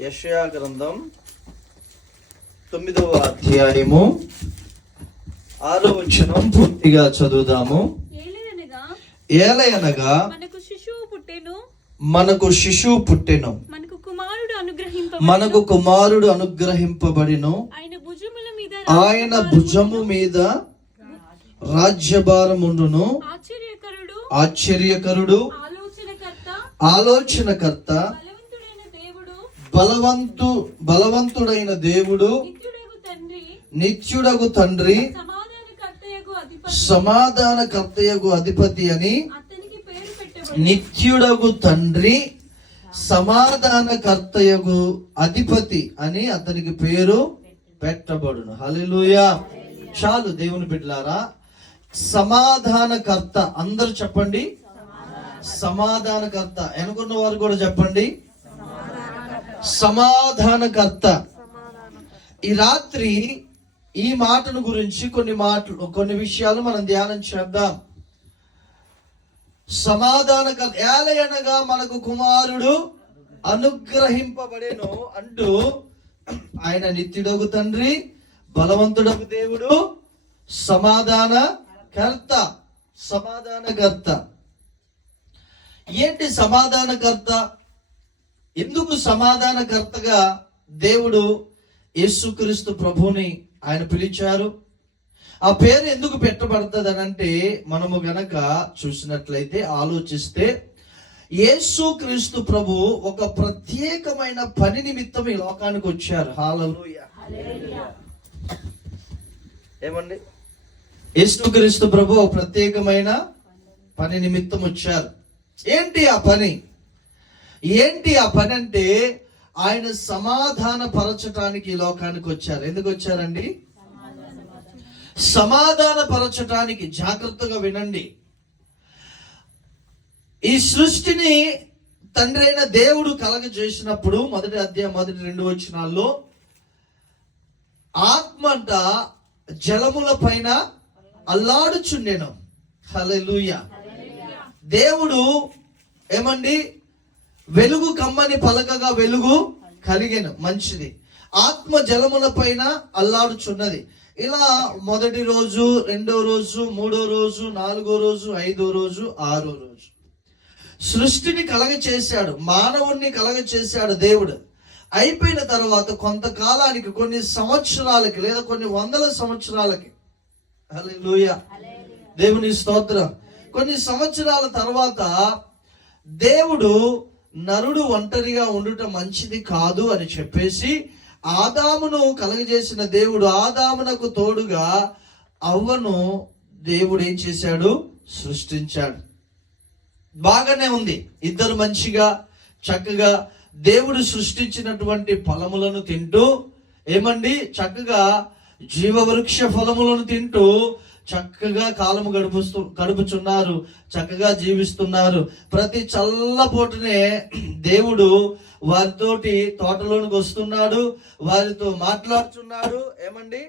యషయా గ్రంథం తొమ్మిదవ అధ్యాయము ఆరో వచనం పూర్తిగా చదువుదాము. ఏలయనగా మనకు శిశువు పుట్టెను. మనకు శిశువు పుట్టెను. మనకు కుమారుడు అనుగ్రహింప మనకు కుమారుడు అనుగ్రహింపబడిను. ఆయన భుజముల మీద ఆయన భుజము మీద రాజ్యభారముండును. ఆశ్చర్యకరుడు ఆశ్చర్యకరుడు ఆలోచనకర్త బలవంతు బలవంతుడైన దేవుడు నిత్యుడగు తండ్రి నిత్యుడగు తండ్రి సమాధానకర్తయగు అధిపతి. అని నిత్యుడగు తండ్రి సమాధానకర్తయగు అధిపతి అని అతనికి పేరు పెట్టబడును. హల్లెలూయా. చాలు దేవుని బిడ్డలారా సమాధానకర్త అందరూ చెప్పండి. సమాధానకర్త ఎనుకున్న వారు కూడా చెప్పండి. సమాధానకర్త. ఈ రాత్రి ఈ మాటను గురించి కొన్ని మాటలు కొన్ని విషయాలు మనం ధ్యానం చేద్దాం. సమాధానక ఏలయనగా మనకు కుమారుడు అనుగ్రహింపబడేను అంటూ ఆయన నిత్యుడగు తండ్రి బలవంతుడగు దేవుడు సమాధాన కర్త సమాధానకర్త. ఏంటి సమాధానకర్త? ఎందుకు సమాధానకర్తగా దేవుడు యేసుక్రీస్తు ప్రభుని ఆయన పిలిచారు? ఆ పేరు ఎందుకు పెట్టబడుతుంది అని అంటే మనము గనక చూసినట్లయితే ఆలోచిస్తే యేసుక్రీస్తు ప్రభు ఒక ప్రత్యేకమైన పని నిమిత్తం ఈ లోకానికి వచ్చారు. హాలూయ ఏమండి? యేసుక్రీస్తు ప్రభు ఒక ప్రత్యేకమైన పని నిమిత్తం వచ్చారు. ఏంటి ఆ పని? ఏంటి ఆ పని అంటే ఆయన సమాధాన పరచటానికి ఈ లోకానికి వచ్చారు. ఎందుకు వచ్చారండి? సమాధాన పరచటానికి జాగ్రత్తగా వినండి. ఈ సృష్టిని తండ్రి అయిన దేవుడు కలగజేసినప్పుడు మొదటి అధ్యాయం మొదటి రెండు వచ్చినాల్లో ఆత్మంట జలముల పైన అల్లాడుచుండెను. హలెలుయ దేవుడు ఏమండి? వెలుగు కమ్మని పలకగా వెలుగు కలిగెను మంచిది. ఆత్మ జలముల పైన అల్లాడుచున్నది. ఇలా మొదటి రోజు రెండో రోజు మూడో రోజు నాలుగో రోజు ఐదో రోజు ఆరో రోజు. సృష్టిని కలగ చేశాడు మానవుణ్ణి కలగ చేశాడు దేవుడు. అయిపోయిన తర్వాత కొంతకాలానికి కొన్ని సంవత్సరాలకి లేదా కొన్ని వందల సంవత్సరాలకి. లూయ దేవుని స్తోత్రం. కొన్ని సంవత్సరాల తర్వాత దేవుడు నరుడు ఒంటరిగా ఉండటం మంచిది కాదు అని చెప్పేసి ఆదామును కలగజేసిన దేవుడు ఆదామునకు తోడుగా అవ్వను దేవుడు ఏం చేశాడు? సృష్టించాడు. బాగానే ఉంది. ఇద్దరు మంచిగా చక్కగా దేవుడు సృష్టించినటువంటి ఫలములను తింటూ ఏమండి? చక్కగా జీవవృక్ష ఫలములను తింటూ చక్కగా కాలము గడుపుస్తూ గడుపుచున్నారు చక్కగా జీవిస్తున్నారు. ప్రతి చల్లపోటునే దేవుడు వారితోటి తోటలోనికి వస్తున్నాడు వారితో మాట్లాడుచున్నాడు ఏమండి?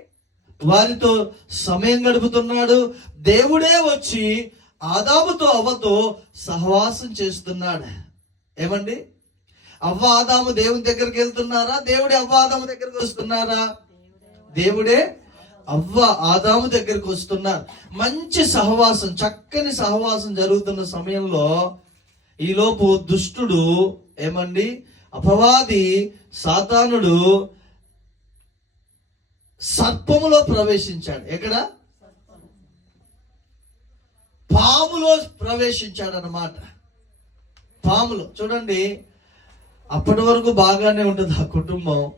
వారితో సమయం గడుపుతున్నాడు. దేవుడే వచ్చి ఆదాముతో అవ్వతో సహవాసం చేస్తున్నాడు. ఏమండి? అవ్వ ఆదాము దేవుని దగ్గరికి వెళ్తున్నారా? దేవుడే అవ్వ ఆదాము దగ్గరికి వస్తున్నారా? దేవుడే అవ్వ ఆదాము దగ్గరికి వస్తున్నారు. మంచి సహవాసం చక్కని సహవాసం జరుగుతున్న సమయంలో ఈలోపు దుష్టుడు ఏమండి? అపవాది సాతానుడు సర్పములో ప్రవేశించాడు. ఎక్కడ? పాములో ప్రవేశించాడు అనమాట పాములో. చూడండి అప్పటి వరకు బాగానే ఉంటుంది ఆ కుటుంబం.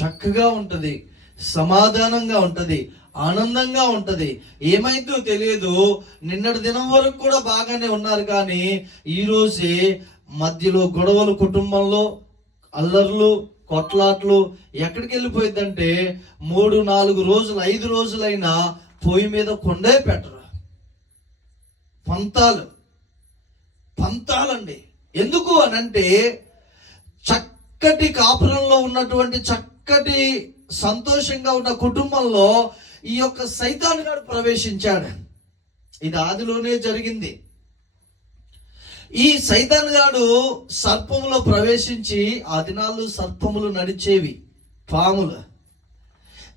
చక్కగా ఉంటుంది. సమాధానంగా ఉంటుంది ఆనందంగా ఉంటుంది. ఏమైందో తెలియదు. నిన్నటి దినం వరకు కూడా బాగానే ఉన్నారు కానీ ఈరోజే మధ్యలో గొడవలు కుటుంబంలో అల్లర్లు కొట్లాట్లు ఎక్కడికి వెళ్ళిపోయిందంటే మూడు నాలుగు రోజులు ఐదు రోజులైనా పొయ్యి మీద కొండే పెట్టరు. పంతాలు. పంతాలండి. ఎందుకు అనంటే చక్కటి కాపురంలో ఉన్నటువంటి చక్కటి సంతోషంగా ఉన్న కుటుంబంలో ఈ యొక్క సైతాన్ గారు ప్రవేశించాడు. ఇది ఆదిలోనే జరిగింది. ఈ సైతాన్ గాడు సర్పములో ప్రవేశించి ఆ సర్పములు నడిచేవి పాములు.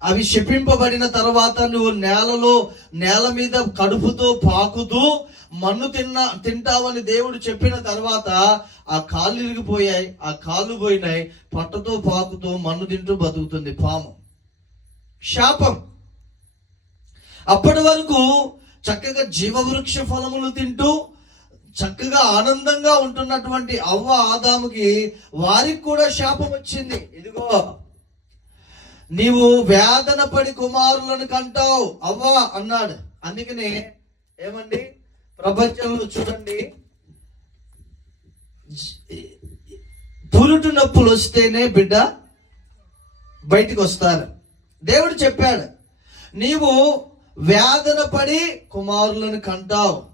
అవి శపింపబడిన తర్వాత నువ్వు నేలలో నేల మీద కడుపుతో పాకుతూ మన్ను తిన్న తింటావని దేవుడు చెప్పిన తర్వాత ఆ కాళ్ళు ఇరిగిపోయాయి ఆ కాళ్ళు పోయినాయి పట్టతో పాకుతో మన్ను తింటూ బతుకుతుంది పాము. శాపం. అప్పటి వరకు చక్కగా జీవవృక్ష ఫలములు తింటూ చక్కగా ఆనందంగా ఉంటున్నటువంటి అవ్వ ఆదాముకి వారికి కూడా శాపం వచ్చింది. ఇదిగో నీవు వేదన పడి కుమారులను కంటావు. అవ్వ అన్నాడు. అందుకనే ఏమండి? ప్రపంచంలో చూడండి. పురుటు నొప్పులు వస్తేనే బిడ్డ బయటికి వస్తారు. దేవుడు చెప్పాడు నీవు వేదన పడి కుమారులను కంటావు.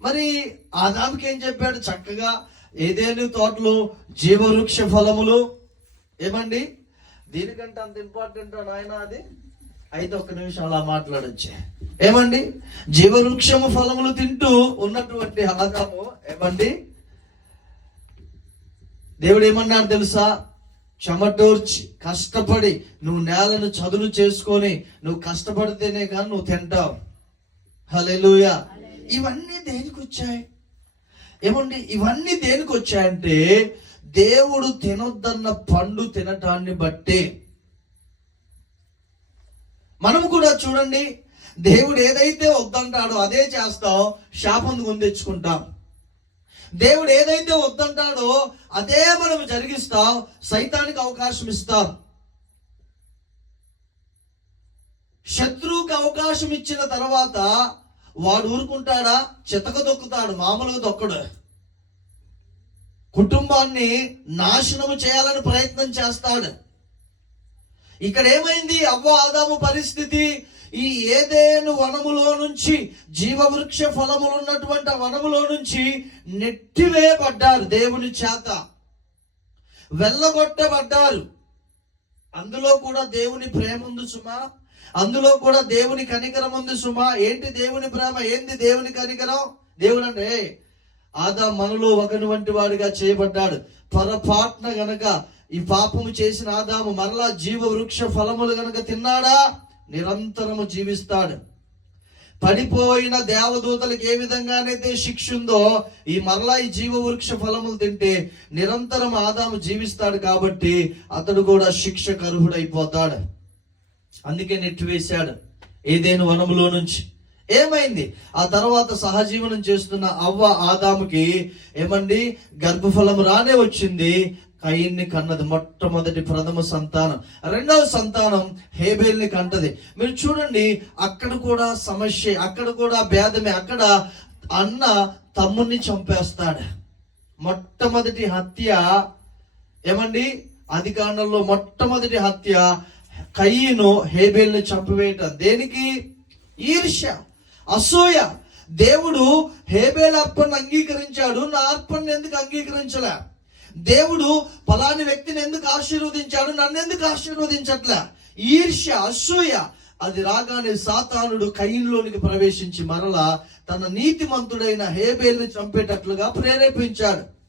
మరి ఆదాముకి ఏం చెప్పాడు? చక్కగా ఏదేని తోటలు జీవవృక్ష ఫలములు ఏమండి? దీనికంటే అంత ఇంపార్టెంట్ నాయన అది? అయితే ఒక్క నిమిషం అలా మాట్లాడొచ్చే. ఏమండి? జీవవృక్షము ఫలములు తింటూ ఉన్నటువంటి ఆదాము ఏమండి? దేవుడు ఏమన్నాడు తెలుసా? చెమటోర్చి కష్టపడి నువ్వు నేలను చదును చేసుకొని నువ్వు కష్టపడితేనే కానీ నువ్వు తింటావు. హలెలుయ ఇవన్నీ దేనికి వచ్చాయి ఏమండి? ఇవన్నీ దేనికి వచ్చాయంటే దేవుడు తినొద్దన్న పండు తినటాన్ని బట్టే మనం కూడా చూడండి దేవుడు ఏదైతే వద్దంటాడో అదే చేస్తావు శాపం కొని తెచ్చుకుంటాం దేవుడు ఏదైతే వద్దంటాడో అదే మనం జరిగిస్తాం సైతానికి అవకాశం ఇస్తాం శత్రువుకి అవకాశం ఇచ్చిన తర్వాత వాడు ఊరుకుంటాడా? చితక దొక్కుతాడు మామూలుగా దొక్కడు. కుటుంబాన్ని నాశనము చేయాలని ప్రయత్నం చేస్తాడు. ఇక్కడ ఏమైంది? అవ్వ ఆదాము పరిస్థితి. ఈ ఏదేను వనములో నుంచి జీవవృక్ష ఫలములు ఉన్నటువంటి వనములో నుంచి నెట్టివేయబడ్డారు దేవుని చేత. వెళ్ళగొట్టబడ్డారు. అందులో కూడా దేవుని ప్రేమ ఉంది సుమా. అందులో కూడా దేవుని కనికరం ఉంది సుమా. ఏంటి దేవుని ప్రేమ? ఏంది దేవుని కనికరం? దేవుడు అంటే ఆదా మనలో ఒకని వంటి వాడిగా చేయబడ్డాడు. పొరపాట్న గనక ఈ పాపము చేసిన ఆదాము మరలా జీవ వృక్ష ఫలములు గనక తిన్నాడా? నిరంతరము జీవిస్తాడు. పడిపోయిన దేవదూతలకు ఏ విధంగానైతే శిక్ష ఉందో ఈ మరలా ఈ జీవ వృక్ష ఫలములు తింటే నిరంతరం ఆదాము జీవిస్తాడు కాబట్టి అతడు కూడా శిక్ష కరుహుడైపోతాడు అందుకే నెట్టివేశాడు ఏదేను వనములో నుంచి. ఏమైంది? ఆ తర్వాత సహజీవనం చేస్తున్న అవ్వ ఆదాముకి ఏమండి గర్భఫలం రానే వచ్చింది కయ్యిన్ని కన్నది మొట్టమొదటి ప్రథమ సంతానం. రెండవ సంతానం హేబేల్ని కంటది. మీరు చూడండి అక్కడ కూడా సమస్య అక్కడ కూడా భేదమే అక్కడ అన్న తమ్ముణ్ణి చంపేస్తాడు. మొట్టమొదటి హత్య ఏమండి? అధికారంలో మొట్టమొదటి హత్య కయ్యను హేబేల్ని చంపివేయటం. దేనికి? ఈర్ష్య. అసూయ. దేవుడు హేబేల్ అర్పణ అంగీకరించాడు నా అర్పణ ఎందుకు అంగీకరించలే? దేవుడు ఫలాని వ్యక్తిని ఎందుకు ఆశీర్వదించాడు? నన్ను ఎందుకు ఆశీర్వదించట్లే? ఈర్ష్య అసూయ అది రాగానే సాతానుడు కయ్యంలోనికి ప్రవేశించి మరలా తన నీతిమంతుడైన హేబేల్ని చంపేటట్లుగా ప్రేరేపించాడు.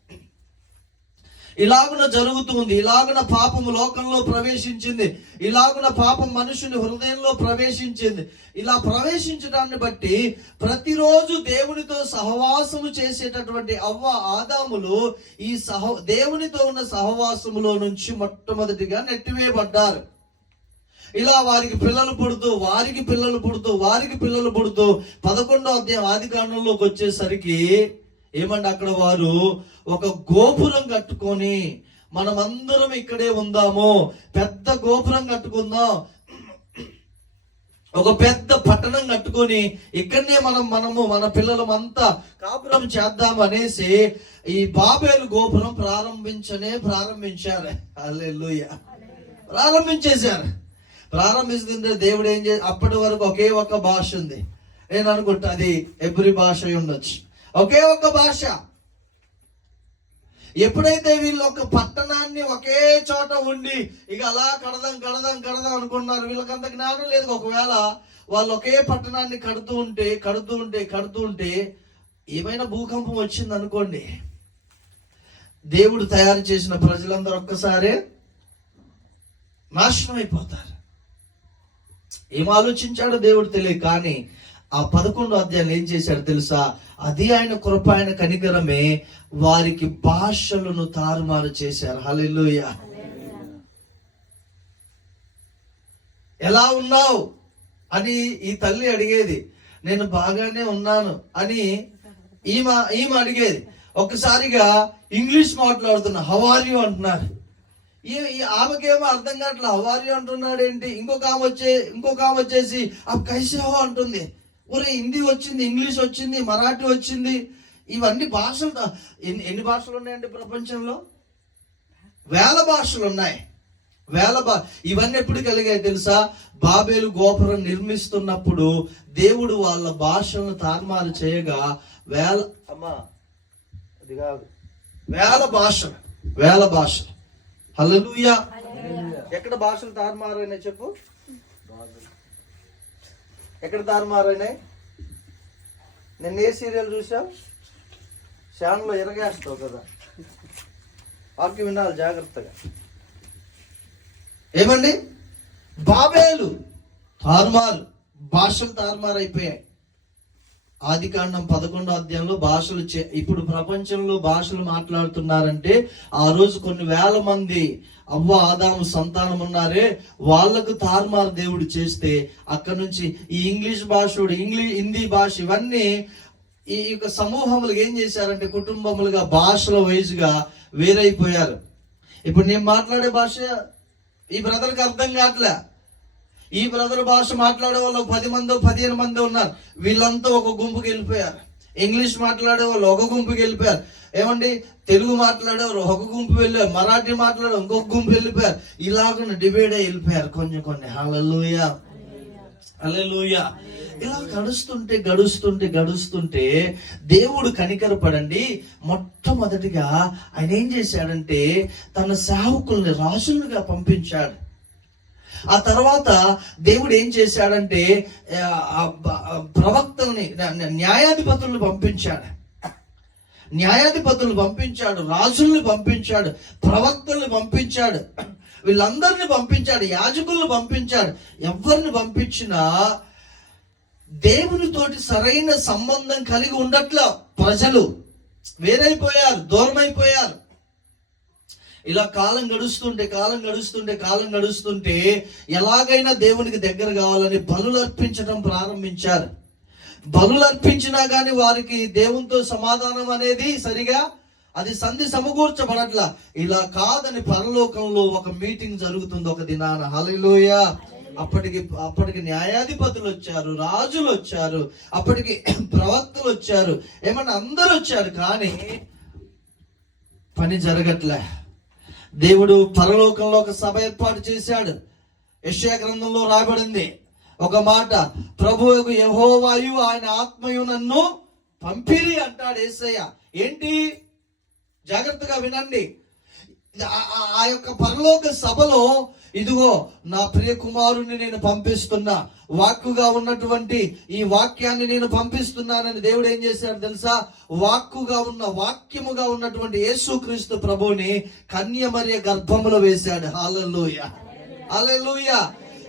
ఇలాగున జరుగుతుంది ఇలాగున పాపం లోకంలో ప్రవేశించింది ఇలాగున పాపం మనుషుని హృదయంలో ప్రవేశించింది. ఇలా ప్రవేశించడాన్ని బట్టి ప్రతిరోజు దేవునితో సహవాసము చేసేటటువంటి అవ్వ ఆదాములు ఈ సహ దేవునితో ఉన్న సహవాసములో నుంచి మొట్టమొదటిగా నెట్టివేయబడ్డారు. ఇలా వారికి పిల్లలు పుడుతూ వారికి పిల్లలు పుడుతూ వారికి పిల్లలు పుడుతూ పదకొండో అధ్యాయం ఆది కాండంలోకి వచ్చేసరికి ఏమంటే అక్కడ వారు? ఒక గోపురం కట్టుకొని మనమందరం ఇక్కడే ఉందాము. పెద్ద గోపురం కట్టుకుందాం. ఒక పెద్ద పట్టణం కట్టుకొని ఇక్కడనే మనం మనము మన పిల్లలమంతా కాపురం చేద్దాం అనేసి ఈ బాబేలు గోపురం ప్రారంభించనే ప్రారంభించారు. అల్లెల్లుయ్య ప్రారంభించేశారు. ప్రారంభిస్తుంటే దేవుడు ఏం చే అప్పటి వరకు ఒకే ఒక భాష ఉంది. నేను అనుకుంటా అది? ఎబ్రి భాష ఉండొచ్చు. ఒకే ఒక భాష. ఎప్పుడైతే వీళ్ళు ఒక పట్టణాన్ని ఒకే చోట ఉండి ఇక అలా కడదాం కడదాం కడదాం అనుకున్నారు వీళ్ళకంత జ్ఞానం లేదు. ఒకవేళ వాళ్ళు ఒకే పట్టణాన్ని కడుతూ ఉంటే కడుతూ ఉంటే కడుతూ ఉంటే ఏమైనా భూకంపం వచ్చింది అనుకోండి. దేవుడు తయారు చేసిన ప్రజలందరూ ఒక్కసారే నాశనం అయిపోతారు. ఏం ఆలోచించాడో దేవుడు తెలియదు కానీ ఆ పదకొండు అధ్యాయులు ఏం చేశాడు తెలుసా? అది ఆయన కృప ఆయన కనికరమే వారికి భాషలను తారుమారు చేశారు. హల్లెలూయా. ఎలా ఉన్నావు? అని ఈ తల్లి అడిగేది. నేను బాగానే ఉన్నాను అని ఈమె ఈమె అడిగేది. ఒక్కసారిగా ఇంగ్లీష్ మాట్లాడుతున్నా హవార్యు అంటున్నారు. ఈ ఆమెకేమో అర్థం కావట్లే హవార్యు అంటున్నాడు ఏంటి ఇంకొక ఆమె వచ్చే ఇంకొక ఆమె వచ్చేసి ఆ కైసేహో అంటుంది. ఒరే హిందీ వచ్చింది ఇంగ్లీష్ వచ్చింది మరాఠీ వచ్చింది. ఇవన్నీ భాషలు ఎన్ని ఎన్ని భాషలు ఉన్నాయండి ప్రపంచంలో? వేల భాషలు ఉన్నాయి. వేల బా ఇవన్నీ ఎప్పుడు కలిగాయి తెలుసా? బాబేలు గోపురం నిర్మిస్తున్నప్పుడు దేవుడు వాళ్ళ భాషలను తారుమారు చేయగా వేల అమ్మా అది కాదు. వేల భాషలు వేల భాషలు. హల్లెలూయా. ఎక్కడ భాషలు తారుమారైనాయి చెప్పు? ఎక్కడ తారుమారైనాయి నిన్న ఏ సీరియల్ చూసావు? ఛానల్లో ఎరగేస్తావు కదా. వాక్యం వినాలి జాగ్రత్తగా. ఏమండి? బాబేలు తారుమారు. భాషలు తారుమారు అయిపోయాయి ఆది కాండం పదకొండో అధ్యాయంలో భాషలు చే- ఇప్పుడు ప్రపంచంలో భాషలు మాట్లాడుతున్నారంటే ఆ రోజు కొన్ని వేల మంది అవ్వ ఆదాము సంతానం ఉన్నారే వాళ్ళకు తారుమారు దేవుడు చేస్తే అక్కడ నుంచి ఈ ఇంగ్లీష్ భాషడు ఇంగ్లీష్ హిందీ భాష ఇవన్నీ ఈ యొక్క సమూహములు ఏం చేశారంటే కుటుంబములుగా భాషల వైజ్గా వేరైపోయారు. ఇప్పుడు నేను మాట్లాడే భాష ఈ బ్రదర్కి అర్థం కావట్లే. ఈ బ్రదర్ భాష మాట్లాడే వాళ్ళు పది మంది పదిహేను మంది ఉన్నారు. వీళ్ళంతా ఒక గుంపుకి వెళ్ళిపోయారు. ఇంగ్లీష్ మాట్లాడే వాళ్ళు ఒక గుంపుకి వెళ్ళిపోయారు. ఏమండి? తెలుగు మాట్లాడేవారు ఒక గుంపు వెళ్ళారు. మరాఠీ మాట్లాడే ఇంకొక గుంపు వెళ్ళిపోయారు. ఇలాగ డిబేట్ అయి వెళ్ళిపోయారు కొంచెం కొన్ని. హల్లెలూయా. హల్లెలూయా. ఇలా గడుస్తుంటే గడుస్తుంటే గడుస్తుంటే దేవుడు కనికరపడండి. మొట్టమొదటిగా ఆయన ఏం చేశాడంటే తన సేవకుల్ని రాజులుగా పంపించాడు. ఆ తర్వాత దేవుడు ఏం చేశాడంటే ఆ, ప్రవక్తల్ని న్యాయాధిపతులను పంపించాడు. న్యాయాధిపతులను పంపించాడు రాజుల్ని పంపించాడు ప్రవక్తల్ని పంపించాడు వీళ్ళందరిని పంపించాడు యాజకులను పంపించాడు. ఎవరిని పంపించినా దేవునితోటి సరైన సంబంధం కలిగి ఉండట్ల ప్రజలు. వేరైపోయారు దూరమైపోయారు. ఇలా కాలం గడుస్తుంటే కాలం గడుస్తుంటే కాలం గడుస్తుంటే ఎలాగైనా దేవునికి దగ్గర కావాలని బలులు అర్పించడం ప్రారంభించారు. బలులు అర్పించినా కానీ వారికి దేవునితో సమాధానం అనేది సరిగా అది సంధి సమకూర్చబడట్లా. ఇలా కాదని పరలోకంలో ఒక మీటింగ్ జరుగుతుంది ఒక దినాన. హలిలోయ అప్పటికి అప్పటికి న్యాయాధిపతులు వచ్చారు రాజులు వచ్చారు అప్పటికి ప్రవక్తలు వచ్చారు ఏమన్నా అందరూ వచ్చారు కానీ పని జరగట్లే. దేవుడు పరలోకంలో ఒక సభ ఏర్పాటు చేశాడు. యశ్యా గ్రంథంలో రాయబడింది. ఒక మాట ప్రభు యహోవాయు ఆయన ఆత్మయు నన్ను పంపిరి అంటాడు ఏసయ్య ఏంటి? జాగ్రత్తగా వినండి. ఆ యొక్క పరలోక సభలో ఇదిగో నా ప్రియ కుమారుని నేను పంపిస్తున్నా. వాక్కుగా ఉన్నటువంటి ఈ వాక్యాన్ని నేను పంపిస్తున్నానని దేవుడు ఏం చేశాడు తెలుసా? వాక్కుగా ఉన్న వాక్యముగా ఉన్నటువంటి యేసుక్రీస్తు ప్రభువుని కన్యమర్య గర్భములో వేశాడు. హాలూయ హాలూయ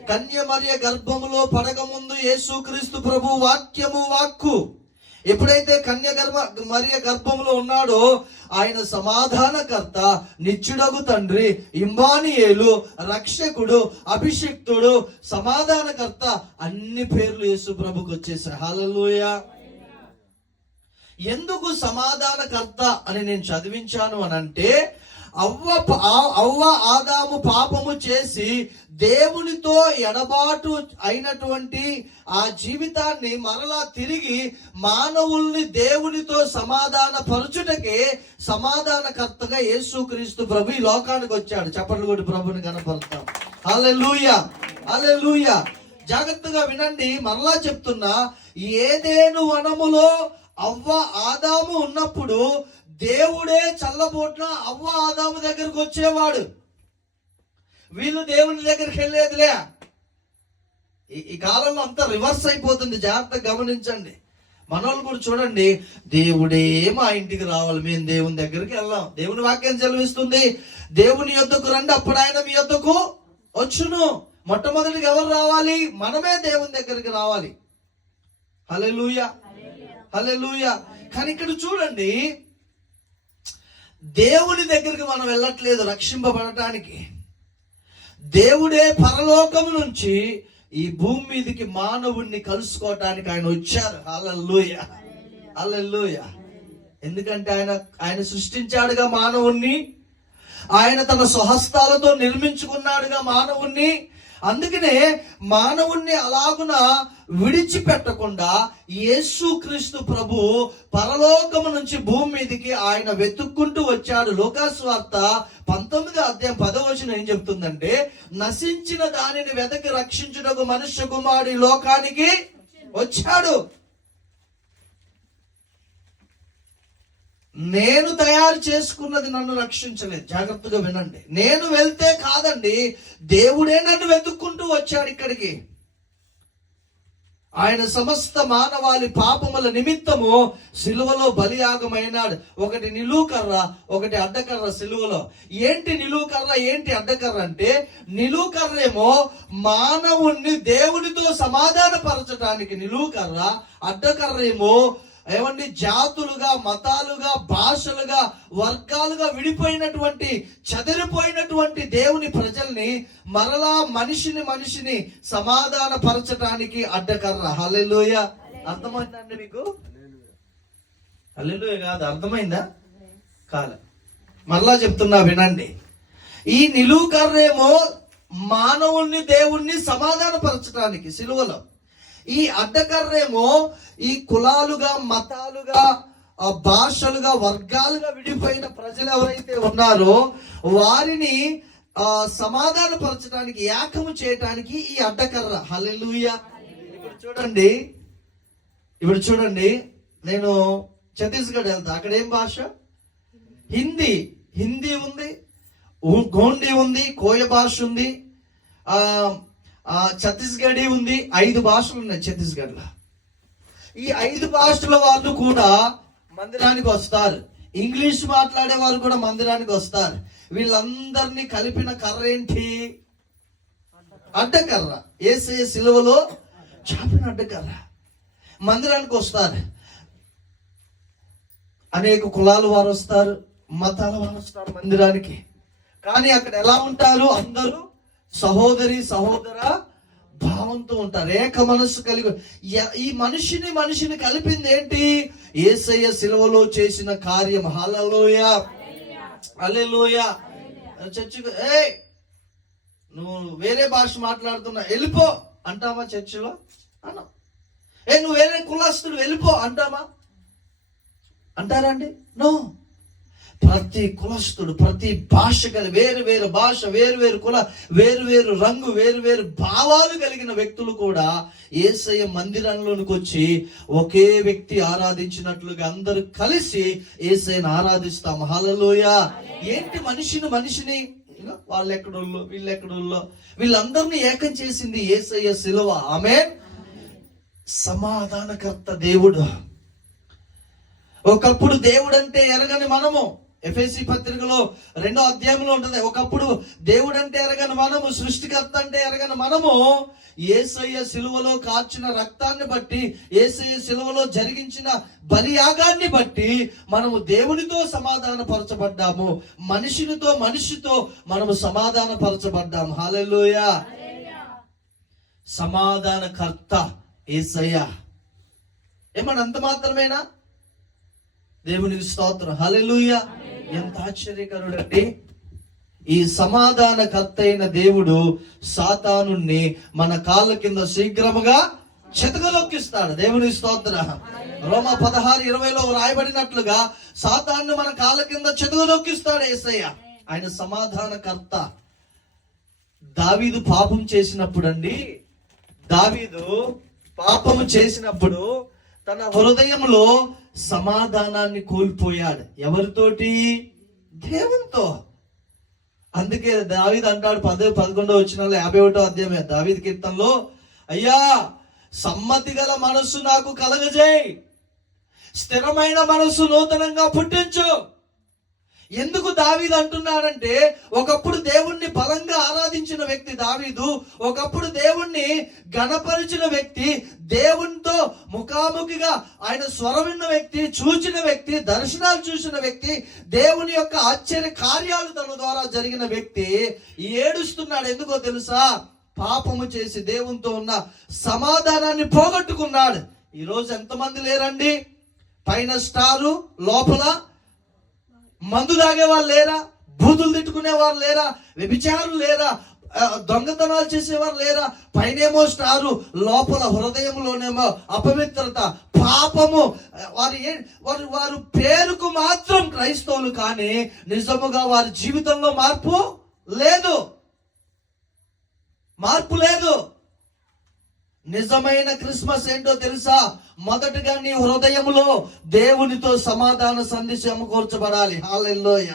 కన్యమర్య గర్భములో పడక ముందు యేసుక్రీస్తు ప్రభు వాక్యము వాక్కు. ఎప్పుడైతే కన్య గర్భ మరియ గర్భంలో ఉన్నాడో ఆయన సమాధానకర్త నిత్యుడగు తండ్రి ఇంబానియేలు రక్షకుడు అభిషిక్తుడు సమాధానకర్త అన్ని పేర్లు యేసు ప్రభుకు వచ్చేసాయి. హాలలోయ ఎందుకు సమాధానకర్త అని నేను చదివించాను అని అంటే అవ్వ అవ్వ ఆదాము పాపము చేసి దేవునితో ఎడబాటు అయినటువంటి ఆ జీవితాన్ని మరలా తిరిగి మానవుల్ని దేవునితో సమాధాన పరచుటకే సమాధానకర్తగా యేసుక్రీస్తు ప్రభు ఈ లోకానికి వచ్చాడు. చెప్పండి కూడా ప్రభుని కనపడతాం అలె లూయ జాగ్రత్తగా వినండి. మరలా చెప్తున్నా ఏదేను వనములో అవ్వ ఆదాము ఉన్నప్పుడు దేవుడే చల్లబోట్న అవ్వ ఆదాము దగ్గరకు వచ్చేవాడు. వీళ్ళు దేవుని దగ్గరికి వెళ్ళేదిలే. ఈ- ఈ కాలంలో అంతా రివర్స్ అయిపోతుంది. జాగ్రత్తగా గమనించండి. మనోళ్ళు కూడా చూడండి దేవుడే మా ఇంటికి రావాలి. మేము దేవుని దగ్గరికి వెళ్ళాం. దేవుని వాక్యం చెలవిస్తుంది దేవుని యొద్దకు రండి. అప్పుడు ఆయన మీ యొద్దకు వచ్చును. మొట్టమొదటిగా ఎవరు రావాలి? మనమే దేవుని దగ్గరికి రావాలి. హలే లూయ హలే లూయ కానీ ఇక్కడ చూడండి దేవుని దగ్గరికి మనం వెళ్ళట్లేదు రక్షింపబడటానికి. దేవుడే పరలోకం నుంచి ఈ భూమి మీదకి మానవుణ్ణి కలుసుకోవటానికి ఆయన వచ్చారు. అల్లల్లోయ అల్లల్లోయ ఎందుకంటే ఆయన ఆయన సృష్టించాడుగా మానవుణ్ణి. ఆయన తన స్వహస్తాలతో నిర్మించుకున్నాడుగా మానవుణ్ణి. అందుకనే మానవుణ్ణి అలాగున విడిచిపెట్టకుండా యేసుక్రీస్తు ప్రభు పరలోకము నుంచి భూమి మీదకి ఆయన వెతుక్కుంటూ వచ్చాడు. లోకాస్వార్త పంతొమ్మిది అధ్యాయం పదవచనం ఏం చెప్తుందంటే నశించిన దానిని వెతకి రక్షించుటకు మనుష్య కుమారుడి లోకానికి వచ్చాడు. నేను తయారు చేసుకున్నది నన్ను రక్షించలేదు. జాగ్రత్తగా వినండి. నేను వెళ్తే కాదండి దేవుడే నన్ను వెతుక్కుంటూ వచ్చాడు ఇక్కడికి. ఆయన సమస్త మానవాళి పాపముల నిమిత్తము సిలువలో బలియాగమైనాడు. ఒకటి నిలువుకర్ర ఒకటి అడ్డకర్ర సిలువలో. ఏంటి నిలువుకర్ర ఏంటి అడ్డకర్ర అంటే నిలువుకర్ర ఏమో మానవుణ్ణి దేవుడితో సమాధానపరచడానికి నిలువుకర్ర అడ్డకర్ర ఏమో ఏమండి? జాతులుగా మతాలుగా భాషలుగా వర్గాలుగా విడిపోయినటువంటి చెదిరిపోయినటువంటి దేవుని ప్రజల్ని మరలా మనిషిని మనిషిని సమాధాన పరచడానికి అడ్డకర్ర. హల్లెలూయ. అర్థమైందండి మీకు? హల్లెలూయ కాదు అర్థమైందా? కాదు మరలా చెప్తున్నా వినండి. ఈ నిలువు కర్రేమో మానవుణ్ణి దేవుణ్ణి సమాధాన పరచడానికి సిలువలో. ఈ అడ్డకర్రేమో ఈ కులాలుగా మతాలుగా భాషలుగా వర్గాలుగా విడిపోయిన ప్రజలు ఎవరైతే ఉన్నారో వారిని సమాధానపరచడానికి ఏకము చేయటానికి ఈ అడ్డకర్ర. హల్లెలూయ. ఇప్పుడు చూడండి. ఇప్పుడు చూడండి. నేను ఛత్తీస్గఢ్ వెళ్తా. అక్కడ ఏం భాష? హిందీ. హిందీ ఉంది. గోండి ఉంది. కోయ భాష ఉంది. ఛత్తీస్గఢీ ఉంది ఐదు భాషలు ఉన్నాయి ఛత్తీస్గఢ్లో. ఈ ఐదు భాషల వాళ్ళు కూడా మందిరానికి వస్తారు. ఇంగ్లీష్ మాట్లాడే వాళ్ళు కూడా మందిరానికి వస్తారు. వీళ్ళందరినీ కలిపిన కర్ర ఏంటి? అడ్డకర్ర. ఏసే సిలువలో చాపిన అడ్డకర్ర. మందిరానికి వస్తారు. అనేక కులాల వారు వస్తారు మతాల వారు వస్తారు మందిరానికి. కానీ అక్కడ ఎలా ఉంటారు? అందరూ సహోదరి సహోదర భావంతో ఉంటారు ఏక మనస్సు కలిగి ఈ మనిషిని మనిషిని కలిపింది ఏంటి? ఏసయ్య సిలువలో చేసిన కార్యం. హలలోయ అలెలోయ చర్చి ఏ నువ్వు వేరే భాష మాట్లాడుతున్నా వెళ్ళిపో అంటామా చర్చిలో? అన్నా. ఏ నువ్వు వేరే కులాస్తుడు వెళ్ళిపో అంటామా? అంటారా అండి? నో. ప్రతి కులస్తుడు ప్రతి భాష కలి వేరు వేరు భాష వేరు వేరు కుల వేరు వేరు రంగు వేరు వేరు భావాలు కలిగిన వ్యక్తులు కూడా ఏసయ్య మందిరంలోనికి వచ్చి ఒకే వ్యక్తి ఆరాధించినట్లుగా అందరూ కలిసి ఏసయ్యను ఆరాధిస్తాం. హలలోయ ఏంటి మనిషిని మనిషిని? వాళ్ళు ఎక్కడోళ్ళు వీళ్ళు ఎక్కడోళ్ళో వీళ్ళందరినీ ఏకం చేసింది ఏసయ్య సిలువ ఆమె సమాధానకర్త దేవుడు. ఒకప్పుడు దేవుడు అంటే ఎరగని మనము. ఎఫ్ఎసి పత్రికలో రెండో అధ్యాయంలో ఉంటుంది. ఒకప్పుడు దేవుడు అంటే ఎరగని మనము సృష్టికర్త అంటే ఎరగని మనము ఏసయ్య సిలువలో కార్చిన రక్తాన్ని బట్టి ఏసయ్య సిలువలో జరిగించిన బలియాగాన్ని బట్టి మనము దేవునితో సమాధాన పరచబడ్డాము మనిషినితో మనిషితో మనము సమాధాన పరచబడ్డాము హాలెలూయా సమాధానకర్త ఏసయ్య. ఏమన్నా అంత మాత్రమేనా? దేవునికి స్తోత్రం. హలెలుయ్యా ఎంత ఆశ్చర్యకరుడండి ఈ సమాధానకర్త అయిన దేవుడు సాతాను మన కాళ్ళ కింద శీఘ్రముగా చెతకలొక్కిస్తాడు దేవుని స్తోత్ర. రోమ పదహారు ఇరవైలో రాయబడినట్లుగా సాతాన్ను మన కాళ్ళ కింద చెతకలొక్కిస్తాడు ఏసయ్య. ఆయన సమాధానకర్త. దావీదు పాపం చేసినప్పుడు అండి దావీదు పాపము చేసినప్పుడు తన హృదయంలో సమాధానాన్ని కోల్పోయాడు. ఎవరితోటి? దేవునితో. అందుకే దావిద్ అంటాడు పద పదకొండో వచ్చిన యాభై ఒకటో అధ్యాయమే. దావిద్ కీర్తనలో అయ్యా సమ్మతి గల మనస్సు నాకు కలగజేయి. స్థిరమైన మనస్సు నూతనంగా పుట్టించు. ఎందుకు దావీదు అంటున్నాడంటే ఒకప్పుడు దేవుణ్ణి బలంగా ఆరాధించిన వ్యక్తి దావీదు ఒకప్పుడు దేవుణ్ణి గణపరిచిన వ్యక్తి దేవునితో ముఖాముఖిగా ఆయన స్వరం విన్న వ్యక్తి చూచిన వ్యక్తి దర్శనాలు చూసిన వ్యక్తి దేవుని యొక్క ఆశ్చర్య కార్యాలు తన ద్వారా జరిగిన వ్యక్తి ఏడుస్తున్నాడు. ఎందుకో తెలుసా? పాపము చేసి దేవునితో ఉన్న సమాధానాన్ని పోగొట్టుకున్నాడు. ఈరోజు ఎంతమంది లేరండి? పైన స్టారు లోపల మందు తాగే వాళ్ళు లేరా? బూతులు తిట్టుకునే వారు లేరా? వ్యభిచారులు లేరా? దొంగతనాలు చేసేవారు లేరా? పైనేమో స్టారు లోపల హృదయంలోనేమో అపవిత్రత పాపము. వారు ఏ వారు వారు పేరుకు మాత్రం క్రైస్తవులు కానీ నిజముగా వారి జీవితంలో మార్పు లేదు. మార్పు లేదు. నిజమైన క్రిస్మస్ ఏంటో తెలుసా? మొదటగా నీ హృదయములో దేవునితో సమాధాన సందేశం కూర్చబడాలి హాలెల్లోయ.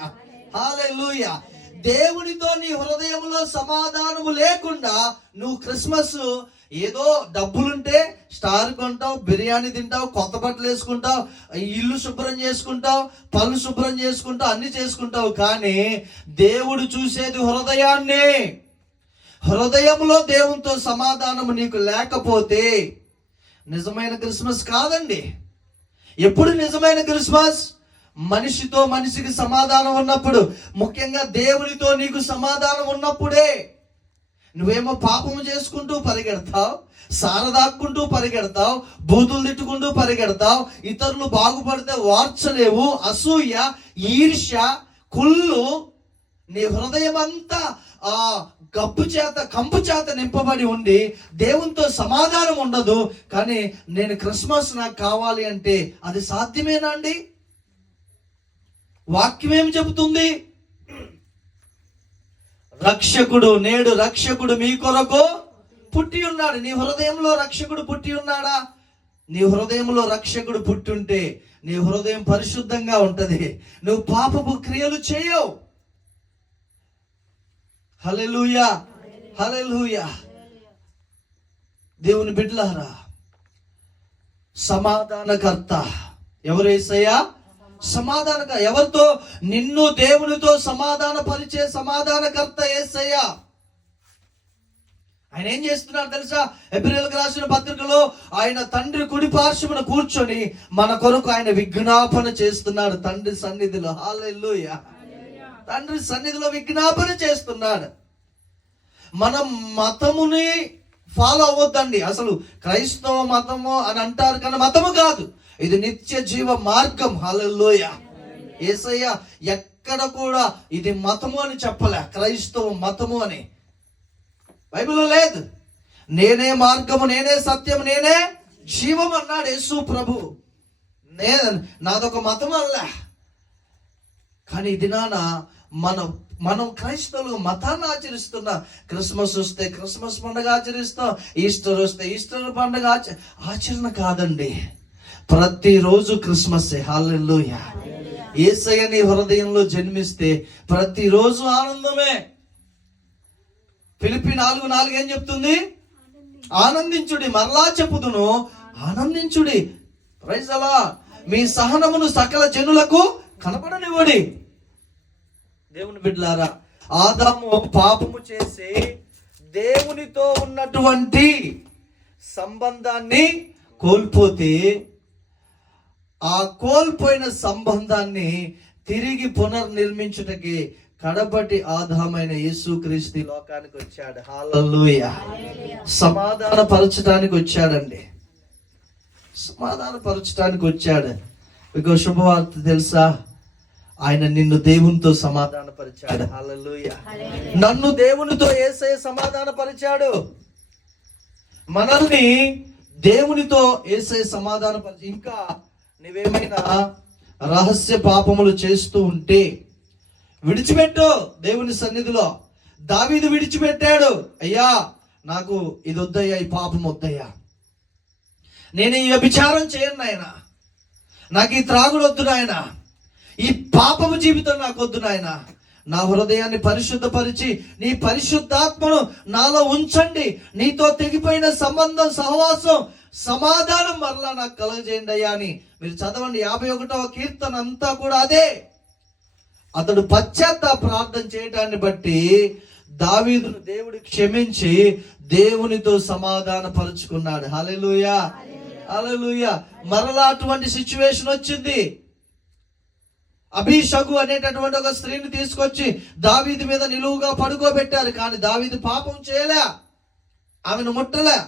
హాలెల్లోయ. దేవునితో నీ హృదయంలో సమాధానము లేకుండా నువ్వు క్రిస్మస్ ఏదో డబ్బులుంటే స్టార్ కొంటావు బిర్యానీ తింటావు కొత్త బట్టలు వేసుకుంటావు ఇల్లు శుభ్రం చేసుకుంటావు పళ్ళు శుభ్రం చేసుకుంటావు అన్ని చేసుకుంటావు. కానీ దేవుడు చూసేది హృదయాన్ని. హృదయంలో దేవునితో సమాధానం నీకు లేకపోతే నిజమైన క్రిస్మస్ కాదండి. ఎప్పుడు నిజమైన క్రిస్మస్? మనిషితో మనిషికి సమాధానం ఉన్నప్పుడు ముఖ్యంగా దేవునితో నీకు సమాధానం ఉన్నప్పుడే. నువ్వేమో పాపము చేసుకుంటూ పరిగెడతావు సారదాక్కుంటూ పరిగెడతావు బూతులు తిట్టుకుంటూ పరిగెడతావు ఇతరులు బాగుపడితే వార్చలేవు అసూయ ఈర్ష్య కుళ్ళు నీ హృదయం అంతా ఆ గబ్బు చేత కంపు చేత నింపబడి ఉండి దేవునితో సమాధానం ఉండదు. కానీ నేను క్రిస్మస్ నాకు కావాలి అంటే అది సాధ్యమేనా అండి? వాక్యం ఏం చెబుతుంది? రక్షకుడు నేడు రక్షకుడు మీ కొరకు పుట్టి ఉన్నాడు. నీ హృదయంలో రక్షకుడు పుట్టి ఉన్నాడా? నీ హృదయంలో రక్షకుడు పుట్టుంటే నీ హృదయం పరిశుద్ధంగా ఉంటుంది. నువ్వు పాపపు క్రియలు చేయవు. హలెలుయా హలెలుయా దేవుని బిడ్డలారా సమాధానకర్త ఎవరేసయ్యా సమాధానక ఎవరితో? నిన్ను దేవునితో సమాధాన పరిచే సమాధానకర్త ఏసయ్యా. ఆయన ఏం చేస్తున్నారు తెలుసా? ఎబ్రిల్కి రాసిన పత్రికలో ఆయన తండ్రి కుడి పార్శ్వమున కూర్చొని మన కొరకు ఆయన విజ్ఞాపన చేస్తున్నాడు తండ్రి సన్నిధిలో. హాలెల్లుయా. తండ్రి సన్నిధిలో విజ్ఞాపన చేస్తున్నాడు. మనం మతముని ఫాలో అవ్వద్దండి. అసలు క్రైస్తవ మతము అని అంటారు కానీ మతము కాదు. ఇది నిత్య జీవ మార్గం. హలలోయ ఏసయ్య ఎక్కడ కూడా ఇది మతము అని చెప్పలే. క్రైస్తవ మతము అని. బైబిల్లో లేదు. నేనే మార్గము నేనే సత్యం నేనే జీవం అన్నాడు యేసు ప్రభు. నే నాదొక మతం అల్లా కానీ ఇది దినాన మనం మనం క్రైస్తవులు మతాన్ని ఆచరిస్తున్న క్రిస్మస్ వస్తే క్రిస్మస్ పండుగ ఆచరిస్తాం ఈస్టర్ వస్తే ఈస్టర్ పండుగ ఆచ ఆచరణ కాదండి. ప్రతిరోజు క్రిస్మస్ హాలెల్లుయ. ఏసయ్య నీ హృదయంలో జన్మిస్తే ప్రతిరోజు ఆనందమే. పిలిపి నాలుగు నాలుగు ఏం చెప్తుంది? ఆనందించుడి మరలా చెప్పుదును ఆనందించుడి. ప్రైజ్ అలా. మీ సహనమును సకల జనులకు కనపడనివ్వడి. దేవుని బిడ్డలారా ఆదాము పాపము చేసి దేవునితో ఉన్నటువంటి సంబంధాన్ని కోల్పోతే ఆ కోల్పోయిన సంబంధాన్ని తిరిగి పునర్నిర్మించుటకి కడపటి ఆధామైన యేసుక్రీస్తు లోకానికి వచ్చాడు. హాలూయ సమాధాన పరచడానికి వచ్చాడండి. సమాధాన పరచడానికి వచ్చాడు. మీకు శుభవార్త తెలుసా? ఆయన నిన్ను దేవునితో సమాధాన పరిచాడు హల్లెలూయా. నన్ను దేవునితో ఏసే సమాధాన పరిచాడు మనల్ని దేవునితో ఏసే సమాధాన పరిచి ఇంకా నువ్వేమైనా రహస్య పాపములు చేస్తూ ఉంటే విడిచిపెట్టు దేవుని సన్నిధిలో. దావీదు విడిచిపెట్టాడు. అయ్యా నాకు ఇది వద్దయ్యా ఈ పాపం వద్దయ్యా. నేను ఈ వ్యభిచారం చేయను నాయన. నాకు ఈ త్రాగుడు వద్దు నాయన. ఈ పాపము జీవితం నాకు వద్దు నాయన. నా హృదయాన్ని పరిశుద్ధపరిచి నీ పరిశుద్ధాత్మను నాలో ఉంచండి. నీతో తెగిపోయిన సంబంధం సహవాసం సమాధానం మరలా నాకు కలగజేయండి అయ్యా అని. మీరు చదవండి యాభై ఒకటవ కీర్తన అంతా కూడా అదే. అతడు పశ్చాత్తాప ప్రార్థన చేయడాన్ని బట్టి దావీదును దేవుడు క్షమించి దేవునితో సమాధాన పరుచుకున్నాడు హల్లెలూయా. హల్లెలూయా. మరలా అటువంటి సిచ్యువేషన్ వచ్చింది. అభిషగు అనేటటువంటి ఒక స్త్రీని తీసుకొచ్చి దావీది మీద నిలువుగా పడుకోబెట్టారు. కానీ దావీది పాపం చేయలే. ఆమెను ముట్టలే.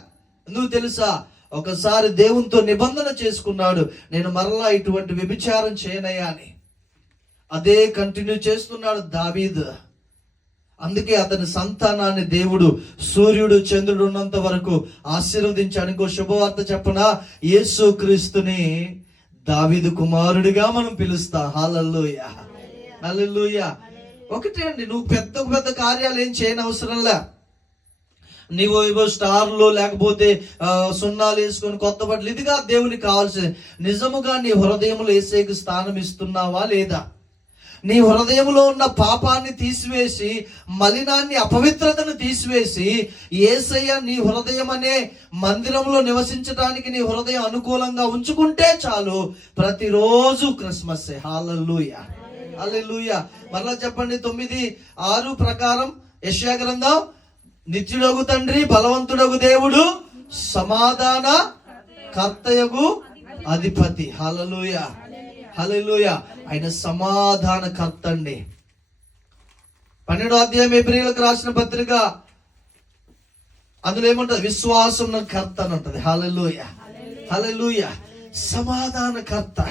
ఎందుకు తెలుసా? ఒకసారి దేవునితో నిబంధన చేసుకున్నాడు. నేను మరలా ఇటువంటి వ్యభిచారం చేయనయ్యా అని. అదే కంటిన్యూ చేస్తున్నాడు దావీద్. అందుకే అతని సంతానాన్ని దేవుడు సూర్యుడు చంద్రుడు ఉన్నంత వరకు ఆశీర్వదించాడు ఇంకో శుభవార్త చెప్పనా? యేసు క్రీస్తుని దావిదు కుమారుడిగా మనం పిలుస్తాం. హాలల్లోయ. హల్లెలూయా. ఒకటే అండి నువ్వు పెద్ద పెద్ద కార్యాలు ఏం చేయని అవసరంలే నీవు ఇవో స్టార్లు లేకపోతే సున్నాలు వేసుకొని కొత్త బట్టలు ఇదిగా దేవునికి కావాల్సింది. నిజముగా నీ హృదయంలో ఏసేకి స్థానం ఇస్తున్నావా లేదా? నీ హృదయంలో ఉన్న పాపాన్ని తీసివేసి మలినాన్ని అపవిత్రతను తీసివేసి ఏసయ్య నీ హృదయం అనే మందిరంలో నివసించడానికి నీ హృదయం అనుకూలంగా ఉంచుకుంటే చాలు. ప్రతిరోజు క్రిస్మస్. హాలూయ అల్లెలుయ మరలా చెప్పండి తొమ్మిది ఆరు ప్రకారం యశ్యా గ్రంథం. నిత్యుడగు తండ్రి బలవంతుడగు దేవుడు సమాధాన కర్తయగు అధిపతి. హలలుయ హలోయ ఆయన సమాధాన కర్త అండి పన్నెండో అధ్యాయం ఎబ్రిలకు రాసిన పత్రిక అందులో ఏముంటది? విశ్వాసం కర్త అని ఉంటుంది. హలలుయ హలలుయ సమాధాన కర్త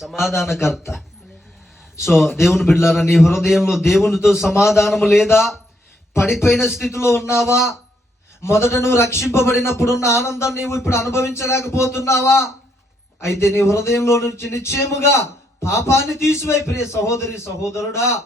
సమాధాన కర్త సో దేవుని బిడ్డారా నీ హృదయంలో దేవునితో సమాధానము లేదా? పడిపోయిన స్థితిలో ఉన్నావా? మొదట నువ్వు రక్షింపబడినప్పుడు ఉన్న ఆనందం నీవు ఇప్పుడు అనుభవించలేకపోతున్నావా? అయితే నీ హృదయంలో నుంచి నిశ్చయముగా పాపాన్ని తీసివై ప్రియ సహోదరి సహోదరుడా.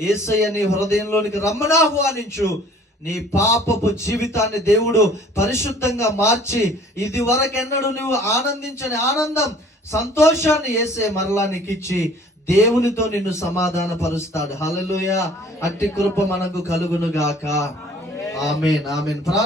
ఏసయ్య నీ హృదయంలోనికి రమ్మని ఆహ్వానించు. నీ పాపపు జీవితాన్ని దేవుడు పరిశుద్ధంగా మార్చి ఇది వరకెన్నడు నువ్వు ఆనందించని ఆనందం సంతోషాన్ని ఏసే మరలా నీకిచ్చి దేవునితో నిన్ను సమాధాన పరుస్తాడు హల్లెలూయా. అట్టి కృప మనకు కలుగును గాక ఆమెన్ ఆమెన్.